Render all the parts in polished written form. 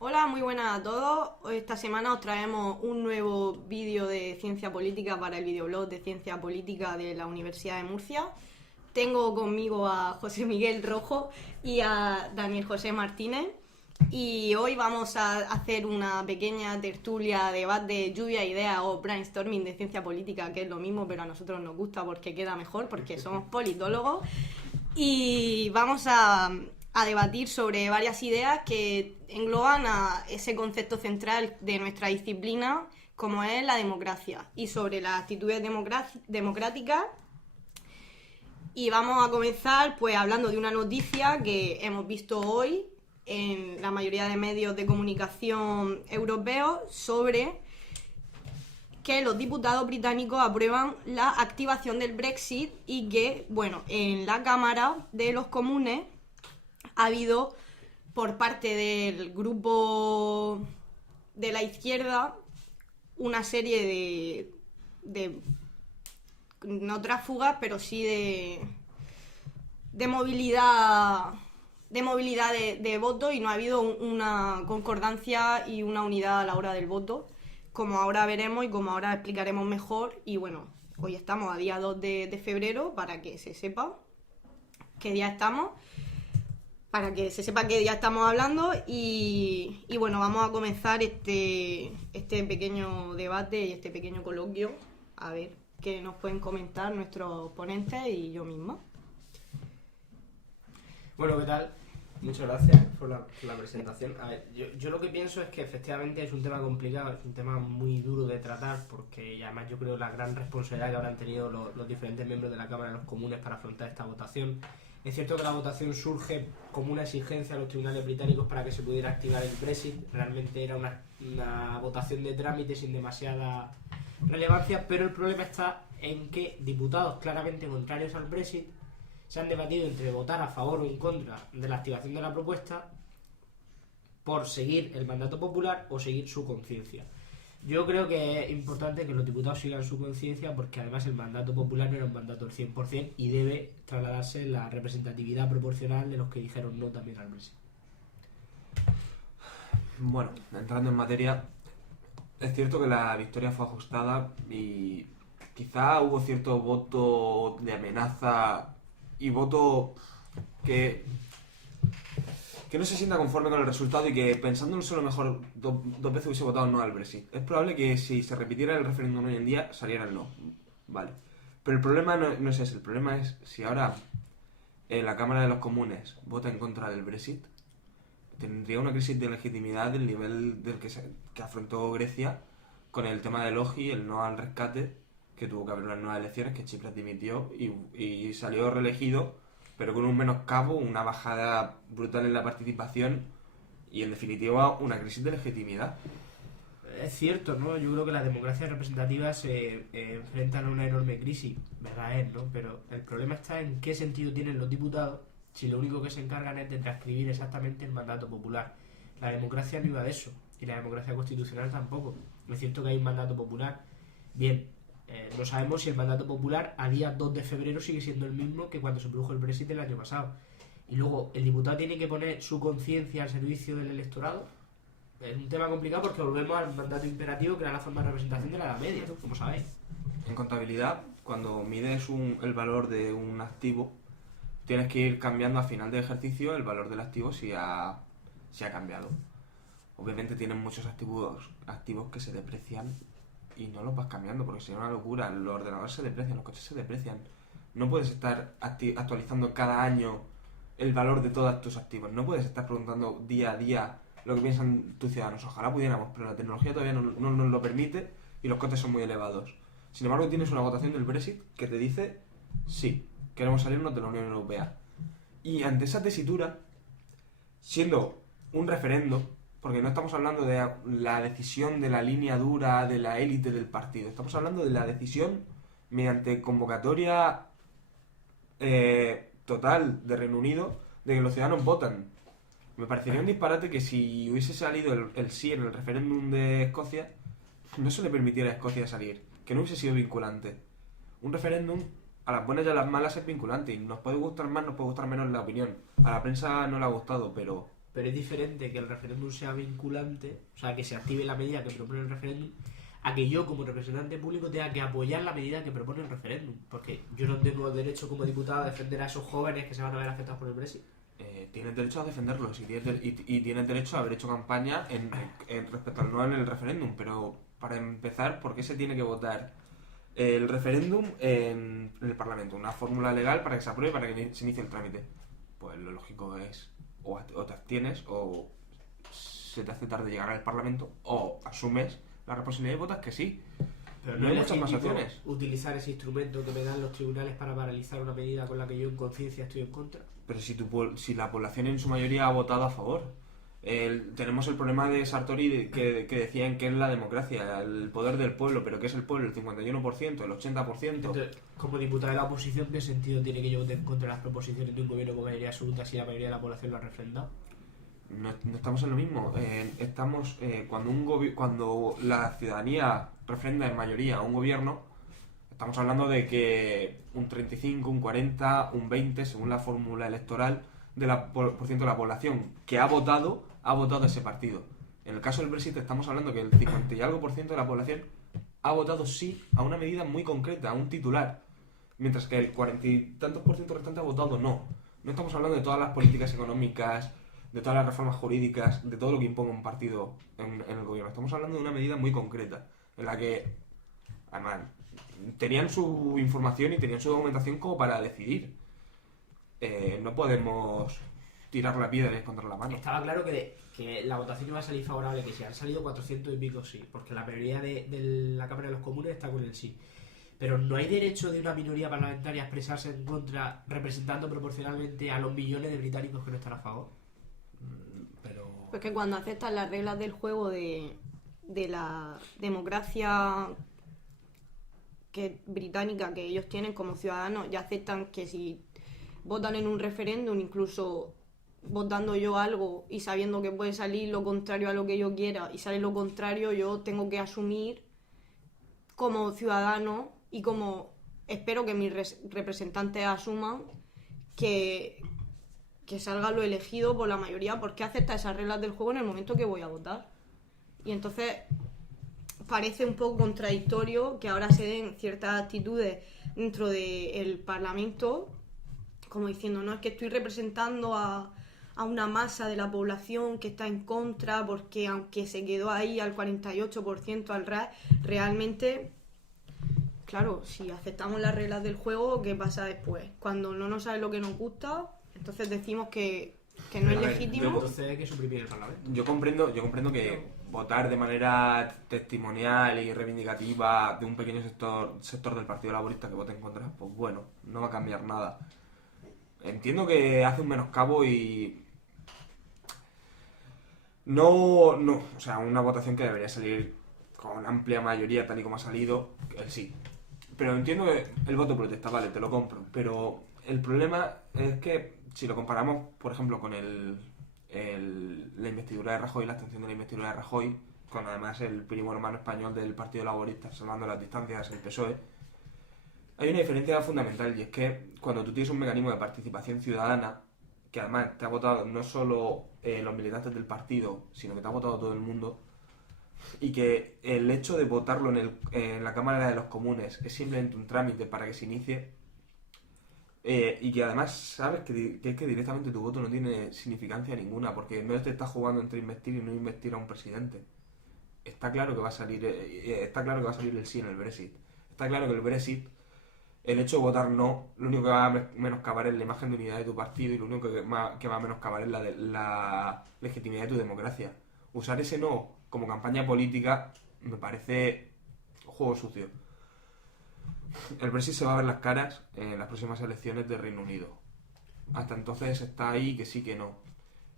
Hola, muy buenas a todos. Esta semana os traemos un nuevo vídeo de ciencia política para el videoblog de ciencia política de la Universidad de Murcia. Tengo conmigo a José Miguel Rojo y a Daniel José Martínez. Y hoy vamos a hacer una pequeña tertulia, debate, lluvia de ideas o brainstorming de ciencia política, que es lo mismo, pero a nosotros nos gusta porque queda mejor, porque somos politólogos. Y vamos a debatir sobre varias ideas que engloban a ese concepto central de nuestra disciplina, como es la democracia, y sobre las actitudes democráticas. Y vamos a comenzar pues hablando de una noticia que hemos visto hoy en la mayoría de medios de comunicación europeos sobre que los diputados británicos aprueban la activación del Brexit y que, bueno, en la Cámara de los Comunes ha habido por parte del grupo de la izquierda una serie de no tráfugas, pero sí de movilidad de voto, y no ha habido una concordancia y una unidad a la hora del voto, como ahora veremos y como ahora explicaremos mejor. Y bueno, hoy estamos a día 2 de febrero, para que se sepa qué día estamos, para que se sepa qué día estamos hablando. Y bueno, vamos a comenzar este pequeño debate y este pequeño coloquio, a ver qué nos pueden comentar nuestros ponentes y yo misma. Bueno, ¿qué tal? Muchas gracias por la presentación. A ver, yo lo que pienso es que efectivamente es un tema complicado, es un tema muy duro de tratar, porque además yo creo la gran responsabilidad que habrán tenido los diferentes miembros de la Cámara de los Comunes para afrontar esta votación. Es cierto que la votación surge como una exigencia a los tribunales británicos para que se pudiera activar el Brexit. Realmente era una votación de trámite sin demasiada relevancia, pero el problema está en que diputados claramente contrarios al Brexit se han debatido entre votar a favor o en contra de la activación de la propuesta por seguir el mandato popular o seguir su conciencia. Yo creo que es importante que los diputados sigan su conciencia, porque además el mandato popular no era un mandato al 100% y debe trasladarse la representatividad proporcional de los que dijeron no también al Brexit. Bueno, entrando en materia, es cierto que la victoria fue ajustada y quizá hubo cierto voto de amenaza y voto que no se sienta conforme con el resultado y que pensándolo solo mejor dos veces hubiese votado no al Brexit. Es probable que si se repitiera el referéndum hoy en día saliera el no. Vale. Pero el problema no es ese. El problema es si ahora la Cámara de los Comunes vota en contra del Brexit, tendría una crisis de legitimidad del nivel del que afrontó Grecia con el tema del OGI, el no al rescate, que tuvo que haber unas nuevas elecciones, que Tsipras dimitió y salió reelegido, pero con un menoscabo, una bajada brutal en la participación y, en definitiva, una crisis de legitimidad. Es cierto, ¿no? Yo creo que las democracias representativas se enfrentan a una enorme crisis, verdad es, ¿no? Pero el problema está en qué sentido tienen los diputados si lo único que se encargan es de transcribir exactamente el mandato popular. La democracia no iba de eso, y la democracia constitucional tampoco. Es cierto que hay un mandato popular. Bien, no sabemos si el mandato popular a día 2 de febrero sigue siendo el mismo que cuando se produjo el Brexit el año pasado. Y luego, ¿el diputado tiene que poner su conciencia al servicio del electorado? Es un tema complicado porque volvemos al mandato imperativo, que era la forma de representación de la Edad Media, como sabéis. En contabilidad, cuando mides el valor de un activo, tienes que ir cambiando al final del ejercicio el valor del activo si ha cambiado. Obviamente tienen muchos activos que se deprecian y no los vas cambiando porque sería una locura. Los ordenadores se deprecian, los coches se deprecian. No puedes estar actualizando cada año el valor de todos tus activos. No puedes estar preguntando día a día lo que piensan tus ciudadanos. Ojalá pudiéramos, pero la tecnología todavía no nos lo permite y los costes son muy elevados. Sin embargo, tienes una votación del Brexit que te dice sí, queremos salirnos de la Unión Europea. Y ante esa tesitura, siendo un referendo, porque no estamos hablando de la decisión de la línea dura de la élite del partido, estamos hablando de la decisión mediante convocatoria total de Reino Unido de que los ciudadanos votan. Me parecería un disparate que si hubiese salido el sí en el referéndum de Escocia, no se le permitiera a Escocia salir, que no hubiese sido vinculante. Un referéndum, a las buenas y a las malas, es vinculante y nos puede gustar más, nos puede gustar menos la opinión. A la prensa no le ha gustado, pero pero es diferente que el referéndum sea vinculante, o sea, que se active la medida que propone el referéndum, a que yo como representante público tenga que apoyar la medida que propone el referéndum, porque yo no tengo derecho como diputado a defender a esos jóvenes que se van a ver afectados por el Brexit. Tienes derecho a defenderlos y tienes derecho a haber hecho campaña respecto al no en el referéndum, pero para empezar, ¿por qué se tiene que votar el referéndum en el Parlamento? Una fórmula legal para que se apruebe, para que se inicie el trámite. Pues lo lógico es o te abstienes o se te hace tarde llegar al Parlamento o asumes la responsabilidad y votas que sí. Pero No hay es muchas más legítimo opciones. utilizar ese instrumento que me dan los tribunales para paralizar una medida con la que yo en conciencia estoy en contra. Pero si la población en su mayoría ha votado a favor. Tenemos el problema de Sartori que decían que es la democracia, el poder del pueblo, pero ¿qué es el pueblo? El 51%, el 80%. Entonces, como diputado de la oposición, ¿qué sentido tiene que yo vote en contra de las proposiciones de un gobierno con mayoría absoluta si la mayoría de la población lo ha refrendado? No estamos en lo mismo. Cuando la ciudadanía refrenda en mayoría a un gobierno, estamos hablando de que un 35, un 40, un 20, según la fórmula electoral, por ciento de la población que ha votado ese partido. En el caso del Brexit estamos hablando que el 50 y algo por ciento de la población ha votado sí a una medida muy concreta, a un titular, mientras que el 40 y tantos por ciento restante ha votado no. No estamos hablando de todas las políticas económicas, de todas las reformas jurídicas, de todo lo que imponga un partido en el gobierno. Estamos hablando de una medida muy concreta, en la que, además, tenían su información y tenían su documentación como para decidir. No podemos tirar la piedra contra la mano. Estaba claro que la votación iba a salir favorable, que sí, han salido 400 y pico sí, porque la mayoría de la Cámara de los Comunes está con el sí. Pero no hay derecho de una minoría parlamentaria a expresarse en contra, representando proporcionalmente a los millones de británicos que no están a favor. Pues que cuando aceptas las reglas del juego de la democracia británica que ellos tienen como ciudadanos, ya aceptan que si votan en un referéndum, incluso votando yo algo y sabiendo que puede salir lo contrario a lo que yo quiera y sale lo contrario, yo tengo que asumir como ciudadano y como espero que mis representantes asuman que salga lo elegido por la mayoría, porque acepta esas reglas del juego en el momento que voy a votar. Y entonces parece un poco contradictorio que ahora se den ciertas actitudes dentro del Parlamento, como diciendo, no, es que estoy representando a una masa de la población que está en contra, porque aunque se quedó ahí al 48% al RAE, realmente, claro, si aceptamos las reglas del juego, ¿qué pasa después? Cuando no nos sabe lo que nos gusta, entonces decimos que no es legítimo. Entonces hay que suprimir el Parlamento. Yo comprendo que votar de manera testimonial y reivindicativa de un pequeño sector del Partido Laborista que vote en contra, pues bueno, no va a cambiar nada. Entiendo que hace un menoscabo y o sea, una votación que debería salir con amplia mayoría tal y como ha salido, el sí. Pero entiendo que el voto protesta, vale, te lo compro, pero el problema es que si lo comparamos, por ejemplo, con la investidura de Rajoy, la abstención de la investidura de Rajoy, con además el primo hermano español del Partido Laborista, salvando las distancias, el PSOE, hay una diferencia fundamental, y es que cuando tú tienes un mecanismo de participación ciudadana, que además te ha votado no solo los militantes del partido, sino que te ha votado todo el mundo, y que el hecho de votarlo en la Cámara de los Comunes es simplemente un trámite para que se inicie, y que además sabes que es que directamente tu voto no tiene significancia ninguna, porque no te estás jugando entre investir y no investir a un presidente. Está claro que va a salir el sí en el Brexit. Está claro que el Brexit, el hecho de votar no, lo único que va a menoscabar es la imagen de unidad de tu partido, y lo único que va a menoscabar es la legitimidad de tu democracia. Usar ese no como campaña política me parece juego sucio. El Brexit se va a ver las caras en las próximas elecciones de Reino Unido. Hasta entonces está ahí que sí que no.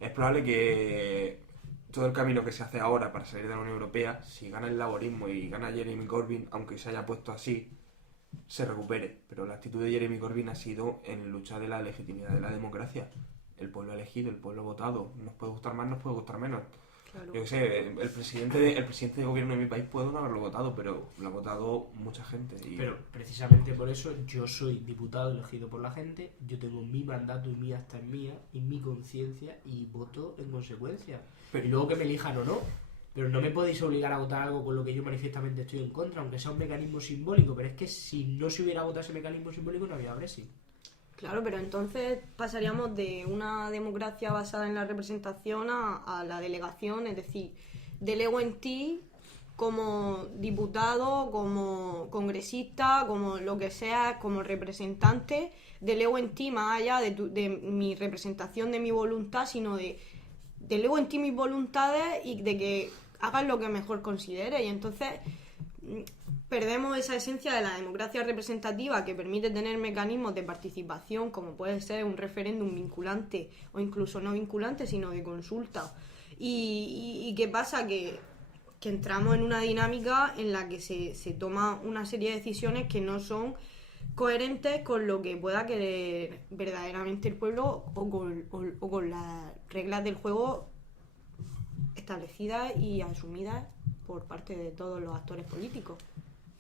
Es probable que todo el camino que se hace ahora para salir de la Unión Europea, si gana el laborismo y gana Jeremy Corbyn, aunque se haya puesto así, se recupere. Pero la actitud de Jeremy Corbyn ha sido en lucha de la legitimidad de la democracia. El pueblo ha elegido, el pueblo ha votado. Nos puede gustar más, nos puede gustar menos. Claro. Yo qué sé, el presidente de gobierno de mi país puede no haberlo votado, pero lo ha votado mucha gente. Y... Pero precisamente por eso yo soy diputado elegido por la gente, yo tengo mi mandato y mi acta es mía y mi conciencia y voto en consecuencia. Pero- Y luego que me elijan o no, pero no me podéis obligar a votar algo con lo que yo manifiestamente estoy en contra, aunque sea un mecanismo simbólico, pero es que si no se hubiera votado ese mecanismo simbólico no había Brexit. Claro, pero entonces pasaríamos de una democracia basada en la representación a la delegación, es decir, delego en ti como diputado, como congresista, como lo que sea, como representante, delego en ti más allá de mi representación, de mi voluntad, sino delego en ti mis voluntades y de que hagas lo que mejor consideres. Y entonces perdemos esa esencia de la democracia representativa que permite tener mecanismos de participación como puede ser un referéndum vinculante o incluso no vinculante sino de consulta y ¿qué pasa? Que entramos en una dinámica en la que se toma una serie de decisiones que no son coherentes con lo que pueda querer verdaderamente el pueblo o con las reglas del juego establecidas y asumidas por parte de todos los actores políticos.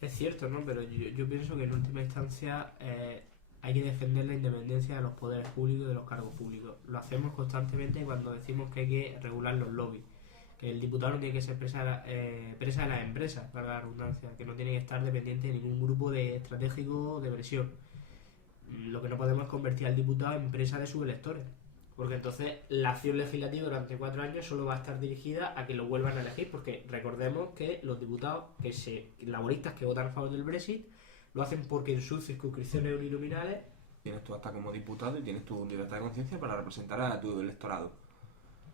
Es cierto, ¿no? Pero yo pienso que en última instancia hay que defender la independencia de los poderes públicos y de los cargos públicos. Lo hacemos constantemente cuando decimos que hay que regular los lobbies. Que el diputado no tiene que ser presa de las empresas, para la redundancia. Que no tiene que estar dependiente de ningún grupo estratégico de presión. Lo que no podemos es convertir al diputado en presa de sus electores. Porque entonces la acción legislativa durante 4 años solo va a estar dirigida a que lo vuelvan a elegir, porque recordemos que los diputados laboristas que votan a favor del Brexit lo hacen porque en sus circunscripciones uninominales Tienes tu acta como diputado y tienes tu libertad de conciencia para representar a tu electorado.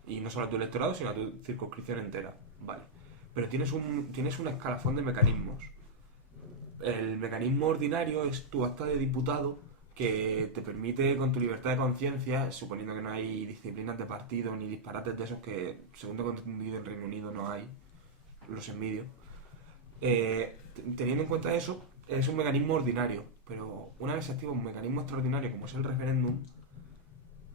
Y no solo a tu electorado, sino a tu circunscripción entera. Vale. Pero tienes un escalafón de mecanismos. El mecanismo ordinario es tu acta de diputado, que te permite, con tu libertad de conciencia, suponiendo que no hay disciplinas de partido ni disparates de esos que, según tengo entendido, en Reino Unido no hay, los envidio, teniendo en cuenta eso, es un mecanismo ordinario. Pero una vez se activa un mecanismo extraordinario como es el referéndum,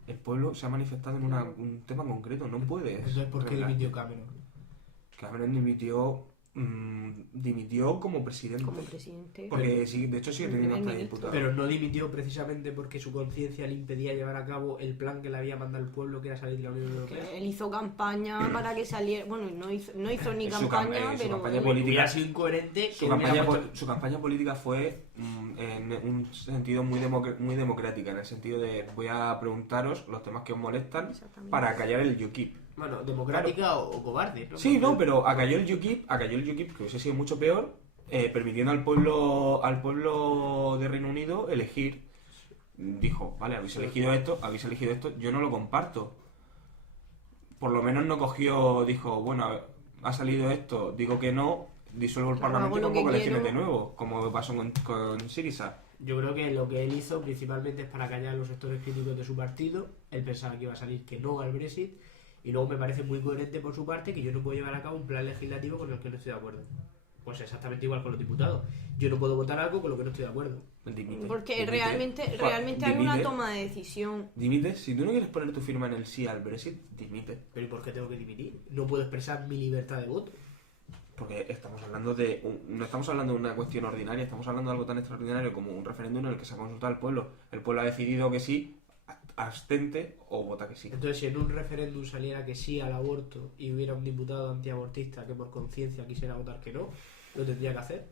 el pueblo se ha manifestado en un tema concreto. No puedes. entonces ¿por qué revelar. dimitió Cameron? Cameron dimitió como presidente. Como presidente. Porque sí, de hecho sigue teniendo Primer hasta ministro. diputado. Pero no dimitió precisamente porque su conciencia le impedía llevar a cabo el plan que le había mandado el pueblo, que era salir de la Unión Europea. Que él hizo campaña para que saliera. Bueno, no hizo ni Su campaña, su pero. campaña política- Hubiera sido incoherente que Su hubiera campaña, puesto- su campaña política fue en un sentido muy democrática, en el sentido de voy a preguntaros los temas que os molestan Exactamente. para callar el UKIP. Bueno, democrática o cobarde, ¿no? Sí, no, pero acalló el UKIP, que hubiese sido mucho peor, permitiendo al pueblo de Reino Unido elegir. Dijo, vale, habéis elegido esto, yo no lo comparto. Por lo menos no cogió, dijo, bueno, ha salido esto, digo que no, disuelvo el Claro, Parlamento y hago lo pongo que elecciones de quiero. nuevo, como pasó con Syriza. Yo creo que lo que él hizo principalmente es para callar a los sectores críticos de su partido. Él pensaba que iba a salir que no al Brexit. Y luego me parece muy coherente por su parte que yo no puedo llevar a cabo un plan legislativo con el que no estoy de acuerdo. Pues exactamente igual con los diputados. Yo no puedo votar algo con lo que no estoy de acuerdo. Dimite. Porque Dimite. realmente hay una Dimite. toma de decisión. Dimite. Si tú no quieres poner tu firma en el sí al Brexit, dimite. Pero ¿y por qué tengo que dimitir? No puedo expresar mi libertad de voto. Porque estamos hablando no estamos hablando de una cuestión ordinaria, estamos hablando de algo tan extraordinario como un referéndum en el que se ha consultado al pueblo. El pueblo ha decidido que sí, abstente o vota que sí. Entonces, si en un referéndum saliera que sí al aborto y hubiera un diputado antiabortista que por conciencia quisiera votar que no, lo tendría que hacer.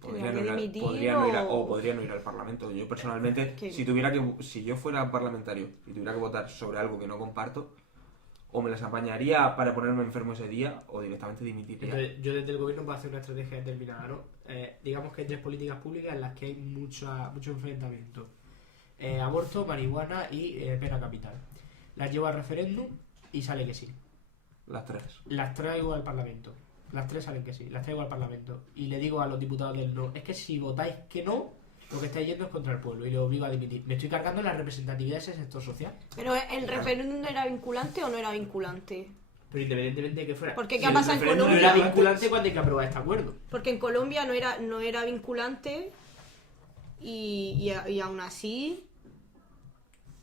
Tendría que dimitir Podría no ir al Parlamento. Yo personalmente, Que- si yo fuera parlamentario y tuviera que votar sobre algo que no comparto, o me las apañaría para ponerme enfermo ese día, o directamente dimitiría. Entonces, yo desde el gobierno puedo hacer una estrategia determinada, ¿no? Digamos que hay 3 políticas públicas en las que hay mucho enfrentamiento. Aborto, marihuana y pena capital. Las llevo al referéndum y sale que sí. Las tres. Las traigo al Parlamento. Las 3 salen que sí. Las traigo al Parlamento. Y le digo a los diputados del no, es que si votáis que no, lo que estáis yendo es contra el pueblo y le obligo a dimitir. Me estoy cargando la representatividad de ese sector social. Pero ¿el referéndum era vinculante o no era vinculante? Pero independientemente de que fuera. Porque ¿qué el pasa en referéndum no Colombia? era vinculante cuando hay que aprobar este acuerdo. Porque en Colombia no era vinculante y aún así,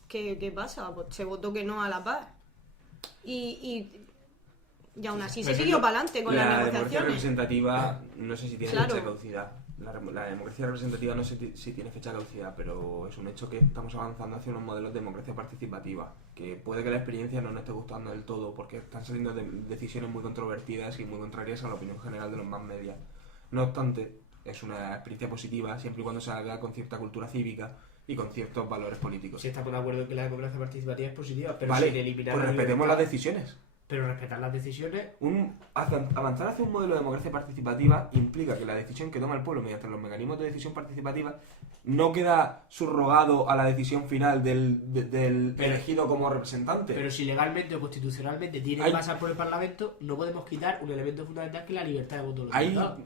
¿qué pasa? Pues se votó que no a la paz. Y Y aún así Pero se siguió para adelante con las La democracia negociaciones. representativa no sé si tiene Claro. fecha de caducidad. La democracia representativa no sé si tiene fecha de caducidad, pero es un hecho que estamos avanzando hacia unos modelos de democracia participativa, que puede que la experiencia no nos esté gustando del todo, porque están saliendo decisiones muy controvertidas y muy contrarias a la opinión general de los más medias. No obstante, es una experiencia positiva siempre y cuando se haga con cierta cultura cívica y con ciertos valores políticos. Si estamos de acuerdo en que la democracia participativa es positiva, pero Vale, sin eliminar pues la respetemos libertad, las decisiones. pero respetar las decisiones. Avanzar hacia un modelo de democracia participativa implica que la decisión que toma el pueblo mediante los mecanismos de decisión participativa no queda subrogado a la decisión final del Pero- elegido como representante. Pero si legalmente o constitucionalmente tiene Hay- que pasar por el Parlamento, no podemos quitar un elemento fundamental que es la libertad de voto de los Hay, diputados.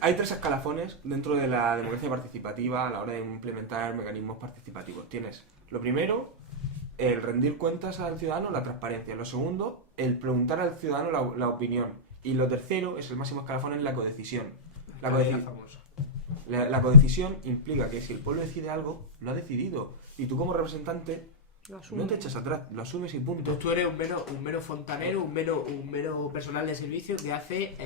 hay tres escalafones dentro de la democracia participativa a la hora de implementar mecanismos participativos. Tienes, lo primero, el rendir cuentas al ciudadano, la transparencia. Lo segundo, el preguntar al ciudadano la opinión. Y lo tercero, es el máximo escalafón, es la codecisión. La, Cadena codeci- famosa. la codecisión implica que si el pueblo decide algo, lo ha decidido. Y tú como representante Lo asumo. no te echas atrás, lo asumes y punto. Entonces tú eres un mero fontanero, un mero personal de servicio que hace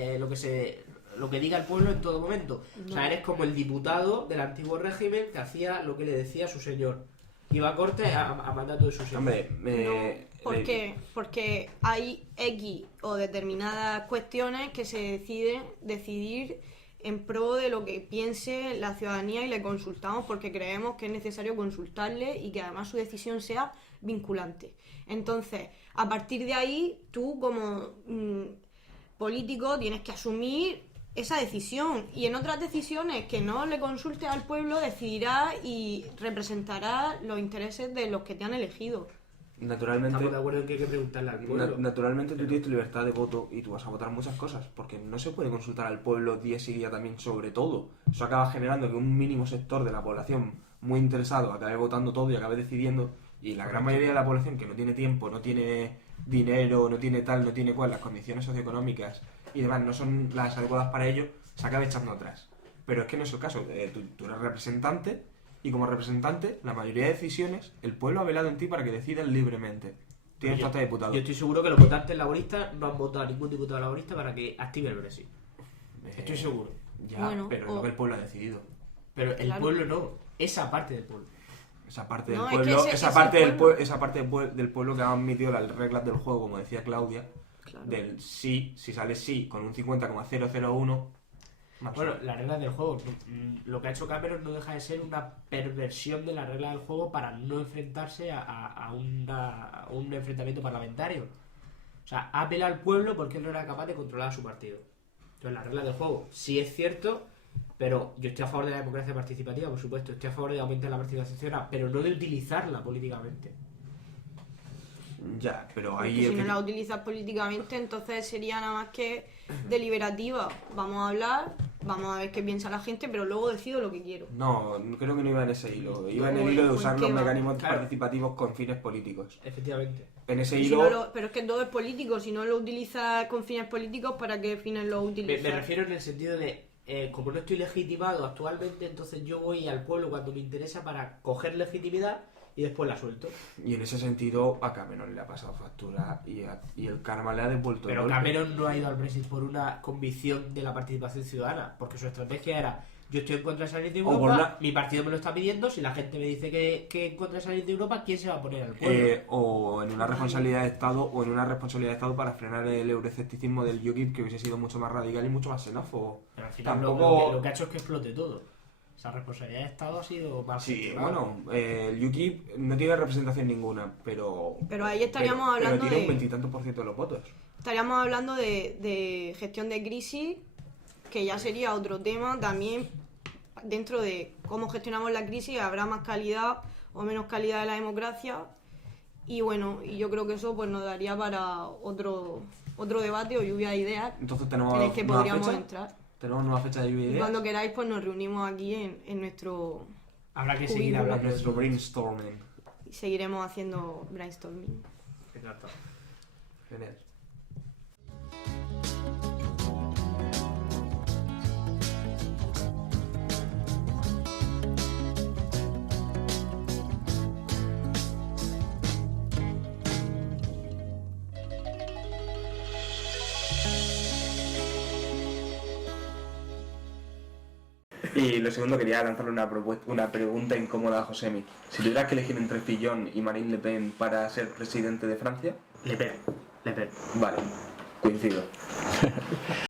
lo que diga el pueblo en todo momento. O sea, No. eres como el diputado del antiguo régimen que hacía lo que le decía a su señor. Iba a corte a mandato de su señor. Hombre, No, ¿por qué? Porque hay X o determinadas cuestiones que se deciden decidir en pro de lo que piense la ciudadanía y le consultamos porque creemos que es necesario consultarle y que además su decisión sea vinculante. Entonces, a partir de ahí, tú como político tienes que asumir esa decisión y en otras decisiones que no le consulte al pueblo decidirá y representará los intereses de los que te han elegido. naturalmente... Estamos de acuerdo en que hay que preguntarle al pueblo. Naturalmente tú tienes tu libertad de voto y tú vas a votar muchas cosas, porque no se puede consultar al pueblo día sí día también sobre todo. Eso acaba generando que un mínimo sector de la población muy interesado acabe votando todo y acabe decidiendo, y la gran mayoría de la población que no tiene tiempo, no tiene dinero, no tiene tal, no tiene cual, las condiciones socioeconómicas y demás no son las adecuadas para ello, se acaba echando atrás. Pero es que no es el caso, tú eres representante. Y como representante, la mayoría de decisiones, el pueblo ha velado en ti para que decidas libremente. Tienes Yo- hasta diputado. Yo estoy seguro que los votantes laboristas no han votado a ningún diputado laborista para que active el Brexit. Estoy seguro. Ya, Bueno, pero o- lo que el pueblo ha decidido. Pero el Claro. pueblo no. Esa parte del pueblo. Esa parte del No, es que pueblo, ese esa es parte el del pueblo. esa parte del pueblo que ha admitido las reglas del juego, como decía Claudia, Claro. del sí, si sale sí con un 50,001, más Bueno, las reglas del juego. Lo que ha hecho Cameron no deja de ser una perversión de las reglas del juego para no enfrentarse a un enfrentamiento parlamentario. O sea, ha apelado al pueblo porque él no era capaz de controlar a su partido. Entonces, las reglas del juego sí es cierto, pero yo estoy a favor de la democracia participativa, por supuesto. Estoy a favor de aumentar la participación ciudadana, pero no de utilizarla políticamente. ya, pero Porque ahí si el no que- la utilizas políticamente, entonces sería nada más que deliberativa. Vamos a hablar, vamos a ver qué piensa la gente, pero luego decido lo que quiero. no, creo que no iba en ese hilo. Iba en el Pues, hilo de pues, usar ¿qué los va? mecanismos Claro. participativos con fines políticos. Efectivamente. En ese Y si hilo, no pero es que todo es político, si no lo utilizas con fines políticos, ¿para qué fines lo Me utilizas? refiero en el sentido de, como no estoy legitimado actualmente, entonces yo voy al pueblo cuando me interesa para coger legitimidad y después la suelto. y en ese sentido a Cameron le ha pasado factura y el karma le ha devuelto el Pero golpe. Cameron no ha ido al Brexit por una convicción de la participación ciudadana, porque su estrategia era: yo estoy en contra de salir de O por Europa, una- mi partido me lo está pidiendo, si la gente me dice que en contra de salir de Europa, ¿quién se va a poner al pueblo? O en una responsabilidad de Estado para frenar el euroescepticismo del UKIP, que hubiese sido mucho más radical y mucho más xenófobo. Pero al final tampoco- lo que ha hecho es que explote todo. Esa responsabilidad de Estado ha sido más Sí, gestionada. bueno, el UKIP no tiene representación ninguna, pero Pero ahí estaríamos pero hablando tiene un de... veintitantos por ciento de los votos. Estaríamos hablando de gestión de crisis, que ya sería otro tema también. Dentro de cómo gestionamos la crisis habrá más calidad o menos calidad de la democracia. Y bueno, y yo creo que eso pues nos daría para otro debate o lluvia de ideas Entonces tenemos en el que nueva podríamos fecha. entrar. Tenemos nueva fecha de lluvia de Y ideas. cuando queráis pues nos reunimos aquí en nuestro... Habrá que seguir Cubículo. hablando de Nuestro eso. brainstorming. y seguiremos haciendo brainstorming. Exacto. Genial. Y lo segundo, quería lanzarle una pregunta incómoda a Josemi. Si tuvieras que elegir entre Fillon y Marine Le Pen para ser presidente de Francia... Le Pen. Vale, coincido.